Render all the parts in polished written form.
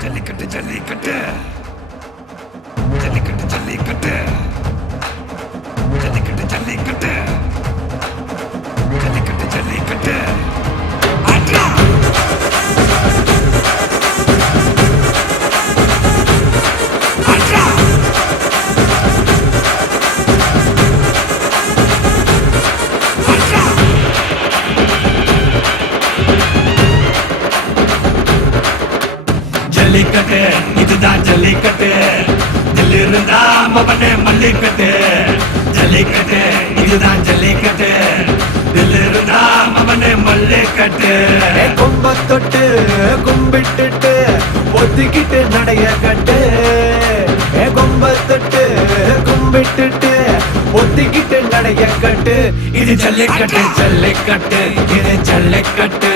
ஜல்லிக்கட்டு ஜல்லிக்கட்டு ஜல்லிக்கட்டு ஜல்லிக்கட்டு ஜல்லிக்கட்டு ஜல்லிக்கட்டு ஜல்லிக்கட்டு ஜல்லிக்கட்டு ஆட்ரா ஆட்ரா ஆட்ரா ஜல்லிக்கட்டு இதுதான் ஜல்லிக்கட்டு தில்லிருந்தா மவனே மல்லிக்கட்டு ஜல்லிக்கட்டு இதுதான் ஜல்லிக்கட்டு தில்லிருந்தா மவனே மல்லிக்கட்டு கொம்ப தொட்டு கும்பிட்டுட்டு ஒத்திக்கிட்டு நடைய கட்டு கொம்ப தொட்டு கும்பிட்டுட்டு ஒத்திக்கிட்டு நடைய கட்டு இது ஜல்லிக்கட்டு ஜல்லிக்கட்டு இது ஜல்லிக்கட்டு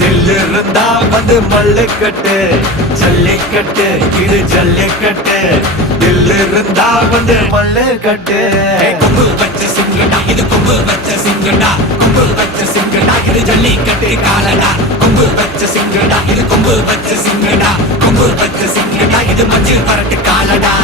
தில்லிருந்தா வந்து மல்லுக்கட்டு ஜல்லிக்கட்டு இது ஜல்லிக்கட்டு தில்லிருந்தா வந்து மல்லுக்கட்டு கொம்பு வச்ச சிங்கடா இது கொம்பு வச்ச சிங்கடா கொம்பு வச்ச சிங்கடா இது ஜல்லிக்கட்டு காலடா கொம்பு வச்ச சிங்கடா இது கொம்பு வச்ச சிங்கடா கொம்பு வச்ச சிங்கடா இது மஞ்சள் பரட்டு காலடா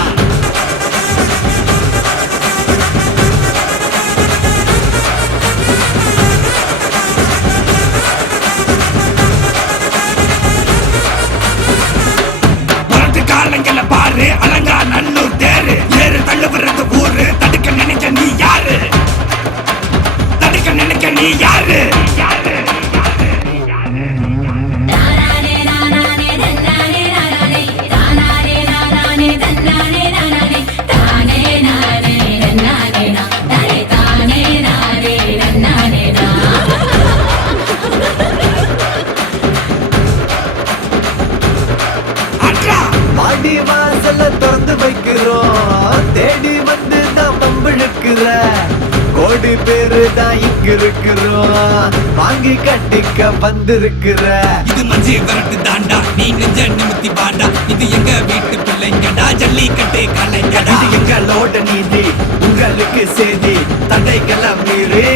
காலங்கள பாரு அலங்கா நல்லூர் தேரு ஏறு தள்ளுபுறது ஊரு தடுக்க நினைக்க நீ யாரு தடுக்க நினைக்க நீ யாரு யாரு மாடி வாசல திறந்து வைக்கிறோம் தேடி வந்து தான் பம்பிழுக்கிற கோடி பேரு தான் இங்க இருக்கிறோம் வாங்கி கட்டிக்க வந்திருக்கிற இது மஞ்சி வரட்டு தாண்டா நீ நெஞ்ச நிமித்தி பாண்டா இது எங்க வீட்டு பிள்ளைங்கடா ஜல்லிக்கட்டு கலைஞடா இது எங்களோட நீதி உங்களுக்கு செய்தி தடைகளை மீறி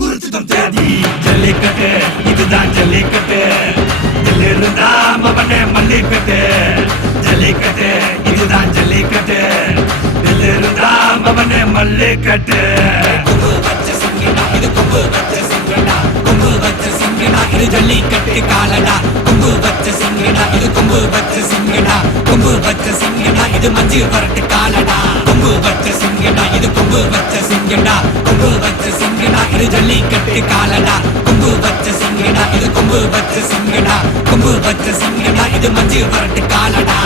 குறிச்சுதான் தேதி ஜல்லிக்கட்டு இதுதான் ஜல்லிக்கட்டு இதிலிருந்தா மவனே மல்லிக்கட்டு ஜல்லிக்கட்டு இதுதான் ஜல்லிக்கட்டு இதிலிருந்தா மவனே மல்லிக்கட்டு கொம்பு வச்ச சிங்கடா இது கொம்பு வச்ச சிங்கடா கொம்பு வச்ச சிங்கடா இது ஜல்லிக்கட்டு காலடா கொம்பு வச்ச சிங்கடா இது கொம்பு வச்ச சிங்கடா கொம்பு வச்ச சிங்கடா இது மஞ்சு வரட்டு காலடா கொம்பு வச்ச சிங்கடா இது கொம்பு வச்ச சிங்கடா கொம்பு வச்ச சிங்கடா இது ஜல்லிக்கட்டு காலடா கொம்பு வச்ச சிங்கடா இது கொம்பு வச்ச சிங்கடா கொம்பு வச்ச சிங்கடா இது மஞ்சு வரட்டு காலடா